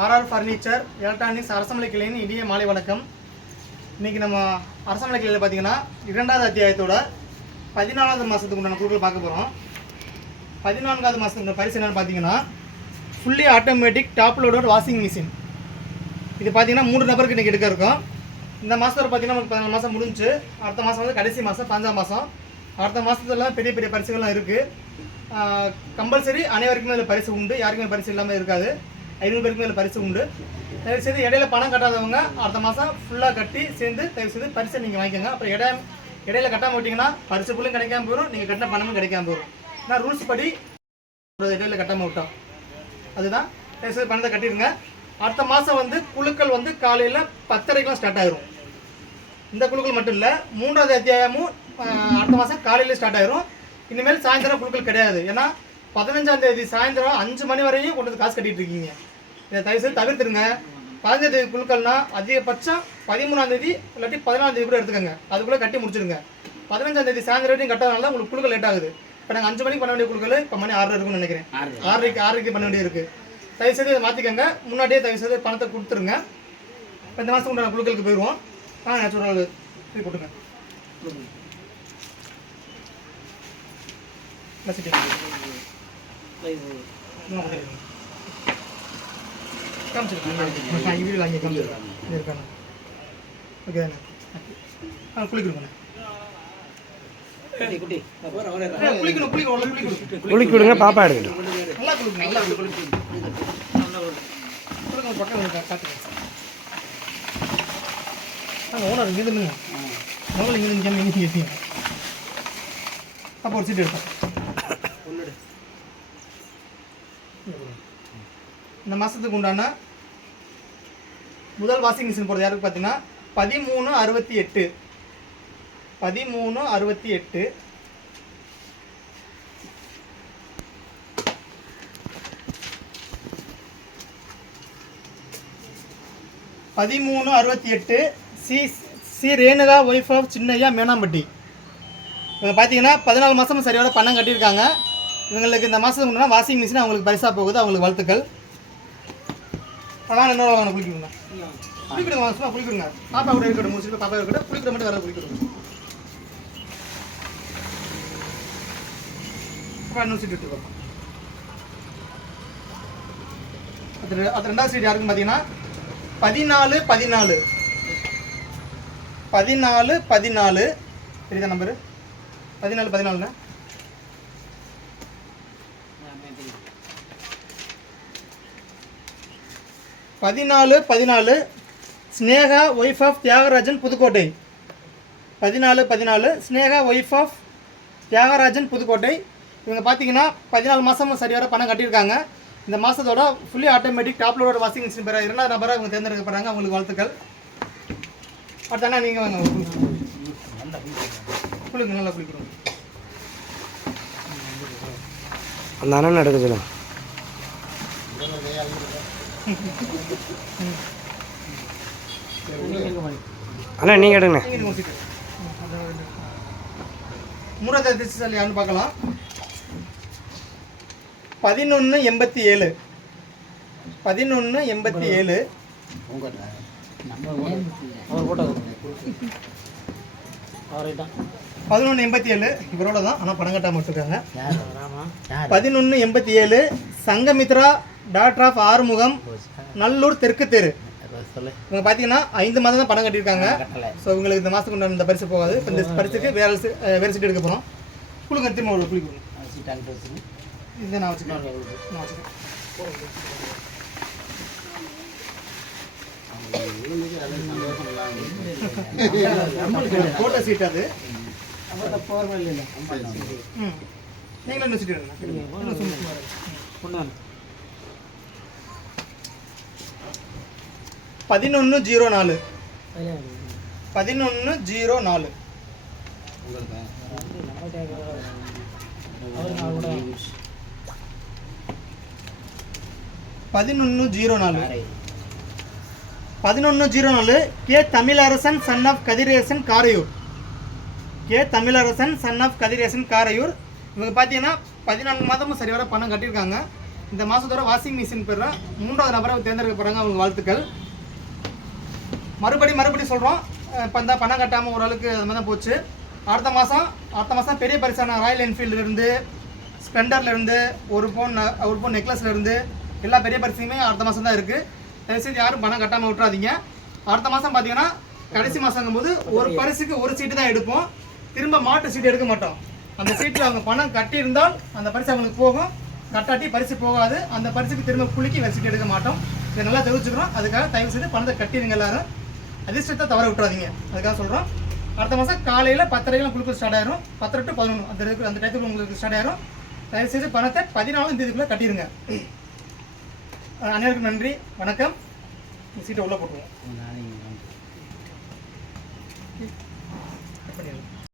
RR furniture electronics Arasamalai கிளையின் இனிய மாலை வணக்கம். இன்றைக்கி நம்ம அரசமலை கிளையில் பார்த்தீங்கன்னா 2வது அத்தியாயத்தோட 14வது மாதத்துக்கு உண்டான குழுக்கள் பார்க்க போகிறோம். 14வது மாதத்துக்கு பரிசு என்னென்னு பார்த்தீங்கன்னா ஃபுல்லி ஆட்டோமேட்டிக் டாப் லோடோட வாஷிங் மிஷின். இது பார்த்தீங்கன்னா 3 நபருக்கு இன்றைக்கி எடுக்க இருக்கும். இந்த மாதத்தோட பார்த்தீங்கன்னா நமக்கு 14 மாதம் முடிஞ்சு. அடுத்த மாதம் வந்து கடைசி மாதம் 5ஆம் மாதம். அடுத்த மாதத்துலாம் பெரிய பெரிய பரிசுகள்லாம் இருக்குது. கம்பல்சரி அனைவருக்குமே இதில் பரிசு உண்டு, யாருக்குமே பரிசு இல்லாமல் இருக்காது. 500 பேருக்குமே இதில் பரிசு உண்டு. தயவுசெய்து இடையில பணம் கட்டாதவங்க அடுத்த மாதம் ஃபுல்லாக கட்டி சேர்ந்து தயவுசெய்து பரிசை நீங்கள் வாங்கிக்கோங்க. அப்புறம் இடையில கட்டாமல் விட்டிங்கன்னா பரிசு புள்ளும் கிடைக்காம போயிடும், நீங்கள் கட்டின பணமும் கிடைக்காம போயிடும். நான் ரூல்ஸ் படி இடையில கட்டாமல் விட்டோம், அதுதான். தயவுசெய்து பணத்தை கட்டிடுங்க. அடுத்த மாதம் வந்து குழுக்கள் வந்து காலையில் 10:30க்கெலாம் ஸ்டார்ட் ஆகிரும். இந்த குழுக்கள் மட்டும் இல்லை, 3வது அத்தியாயமும் அடுத்த மாதம் காலையில் ஸ்டார்ட் ஆகிரும். இனிமேல் சாயந்தரம் குழுக்கள் கிடையாது. ஏன்னா 15ஆம் தேதி சாயந்தரம் 5 மணி வரையும் கொண்டு வந்து காசு கட்டிகிட்டு இருக்கீங்க. இதை தயவுசெய்து தவிர்த்துருங்க. 15ஆம் தேதி குழுக்கள்னா அதிகபட்சம் 13ஆம் தேதி இல்லாட்டி 14ஆம் தேதி கூட எடுத்துக்கோங்க. அதுக்குள்ளே கட்டி முடிச்சிடுங்க. 15ஆம் தேதி சாயந்தரம் வரையும் கட்டாதனால உங்களுக்கு குழுக்கள் லேட் ஆகுது. இப்போ நாங்கள் 5 மணிக்கு பண்ண வேண்டிய குழுக்கள் இப்போ மணி 6 இருக்குன்னு நினைக்கிறேன். 6:30 பண்ண வேண்டியது இருக்குது. தயவுசெய்து இதை மாற்றிக்கோங்க. முன்னாடியே தயவுசெய்து பணத்தை கொடுத்துருங்க. இப்போ இந்த மாதத்துக்கு உண்டான குழுக்களுக்கு போயிடுவோம். நான் சொல்கிற இது கொடுங்க. குளிக்கிடுங்க, பாப்பா எடுக்கட்டும். ஓனர் இங்கே முதல்ல இங்கே இங்கே கேட்டீங்க. அப்போ ஒரு சீட் எடுப்போம். இந்த மாதத்துக்கு உண்டான முதல் வாஷிங் மிஷின் போடுறது யாருக்கு பார்த்தீங்கன்னா 1368 1368 1368 C Renuka wife of Chinnaiya Menampatti. இவங்க பார்த்தீங்கன்னா 14 மாதமும் சரியோட பணம் கட்டியிருக்காங்க. இவங்களுக்கு இந்த மாதத்துக்கு முன்னாடி வாஷிங் மிஷின் அவங்களுக்கு பரிசாக போகுது. அவங்களுக்கு வாழ்த்துக்கள். ஆனால் இன்னொரு வாங்க குளிக்கிடுங்க. குளிக்கிடுங்க, சும்மா குளிக்கிடுங்க. பாப்பா கூட இருக்கட்டும், முடிச்சுட்டு பாப்பா இருக்கட்டும். குளிக்கிற மட்டும் வேறு குளிக்கிடுங்க. அப்போ இன்னொரு சீட் எடுத்துக்கோங்க. அது 2வது சீட் யாருக்குன்னு பார்த்தீங்கன்னா 14 தெரியுதா number? 14 14 Sneha wife of Thiyagarajan Pudukkottai. 14 Sneha wife of Thiyagarajan Pudukkottai. இவங்க பார்த்தீங்கன்னா 14 மாதமும் சரியாக பணம் கட்டியிருக்காங்க. இந்த மாதத்தோட ஃபுல்லி ஆட்டோமேட்டிக் டாப் லோடோட வாஷிங் மிஷின் பெற 2வது நபராக இவங்க தேர்ந்தெடுக்கப்படுறாங்க. அவங்களுக்கு வாழ்த்துக்கள். அடுத்த நீங்கள் வாங்க குளிக்க, நல்லா குளிக்கணும். அந்த அண்ணன் எடுக்குதுல அண்ணா நீங்கள் எடுங்க. 3வது அதிர்ஷ்டசாலி யாருன்னு பார்க்கலாம். 1187 1187 இவரோட தான், ஆனால் பணம் கட்டாமல் விட்டுருக்காங்க. 1187 சங்கமித்ரா டாக்டர் ஆஃப் ஆறுமுகம், நல்லூர் தெற்கு தெரு. இவங்க பார்த்தீங்கன்னா 5 மாதம் தான் பணம் கட்டியிருக்காங்க. ஸோ இவங்களுக்கு இந்த மாதத்துக்கு உண்டான இந்த பரிசு போகாது. இப்போ இந்த பரிசுக்கு வேறு சீட் எடுக்க போகிறோம். குளிக்க திரும்ப ஒரு குளிக்கணும். இதை நான் வச்சுக்கேன். போட்ட சீட் அது. நீங்களும் இன்னும் சீட் எடுங்க. 1104 1104 1104 K Tamilarasan son of Kathiresan Karaiyur. Tamilarasan son of Kathiresan Karaiyur. இவங்க பார்த்தீங்கன்னா 14 மாதமும் சரிவர பணம் கட்டியிருக்காங்க. இந்த மாதத்தோட வாஷிங் மிஷின் பெற 3வது நபரை தேர்ந்தெடுக்க போகிறாங்க. அவங்களுக்கு வாழ்த்துக்கள். மறுபடி சொல்கிறோம், இப்போ இந்த பணம் கட்டாமல் ஓரளவுக்கு அது மாதிரி தான் போச்சு. அடுத்த மாதம் பெரிய பரிசான ராயல் என்ஃபீல்டுலேருந்து, ஸ்ப்ளெண்டர்லேருந்து, ஒரு பவுன் நெக்லஸ்லேருந்து எல்லா பெரிய பரிசுமே அடுத்த மாதம் தான் இருக்குது. தயவுசெய்து யாரும் பணம் கட்டாமல் விட்டுறாதீங்க. அடுத்த மாதம் பார்த்தீங்கன்னா கடைசி மாதங்கும் போது ஒரு பரிசுக்கு ஒரு சீட்டு தான் எடுப்போம். திரும்ப மாட்டு சீட்டு எடுக்க மாட்டோம். அந்த சீட்டில் அவங்க பணம் கட்டியிருந்தால் அந்த பரிசு அவங்களுக்கு போகும், கட்டாட்டி பரிசு போகாது. அந்த பரிசுக்கு திரும்ப குலுக்கி வேறு சீட்டு எடுக்க மாட்டோம். இதை நல்லா தெரிவிச்சுக்கிறோம். அதுக்காக தயவு செய்து பணத்தை கட்டிடுங்க எல்லாரும். அதிர்ஷ்டத்தை தவற விட்டுறாதீங்க. அதுக்காக சொல்கிறோம். அடுத்த மாதம் காலையில் 10:30 குழுக்கள் ஸ்டார்ட் ஆயிரும். 10 to 11 அந்த டயத்துக்கு உங்களுக்கு ஸ்டார்ட் ஆயிரும். தயவுசெய்து பணத்தை 14ஆம் தேதிக்குள்ளே கட்டிடுங்க. அனைவருக்கும் நன்றி, வணக்கம். சீட்டை உள்ளே போட்டுருவோம்.